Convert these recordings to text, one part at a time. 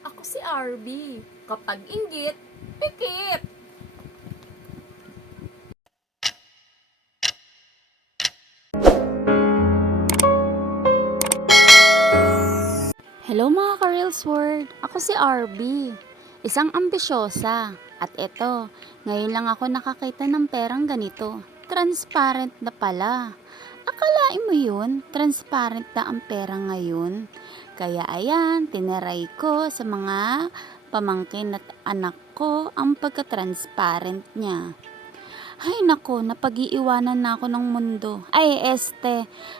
Ako si RB. Kapag inggit, pikit. Hello mga ka-Reels World! Ako si RB, isang ambisyosa. At eto, ngayon lang ako nakakita ng perang ganito. Transparent na pala. Akalain mo yun, transparent na ang pera ngayon. Kaya ayan, tinaray ko sa mga pamangkin at anak ko ang pagka-transparent niya. Ay nako, napag-iiwanan na ako ng mundo.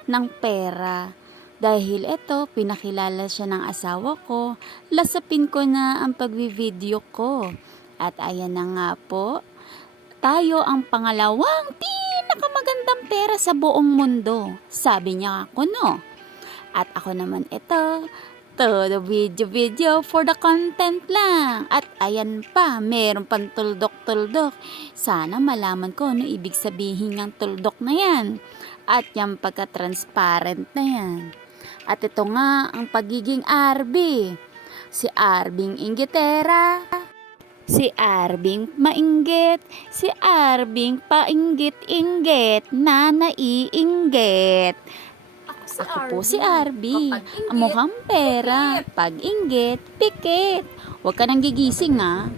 Ng pera. Dahil eto, pinakilala siya ng asawa ko, lasapin ko na ang pagvi-video ko. At ayan na nga po, tayo ang pangalawang pinakamagandang pera sa buong mundo. Sabi niya ako no. At ako naman ito, todo video for the content lang. At ayan pa, meron pang tuldok-tuldok. Sana malaman ko ano ibig sabihin ng tuldok na yan. At yung pagka-transparent na yan. At ito nga ang pagiging RB. Si Arbing Inggitera. Si Arbing mainggit. Si Arbing painggit-inggit na naiinggit. Ako po si RB. Ang mukhang pera. Pag-inggit, pikit. Huwag ka nang gigising ha.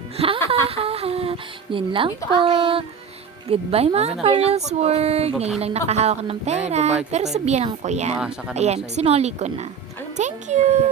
Yun lang po. Goodbye mga ka-Reels World. Ngayon lang nakahawak ng pera. Pero sabihan ko yan. Ayan, sinoli ko na. Thank you!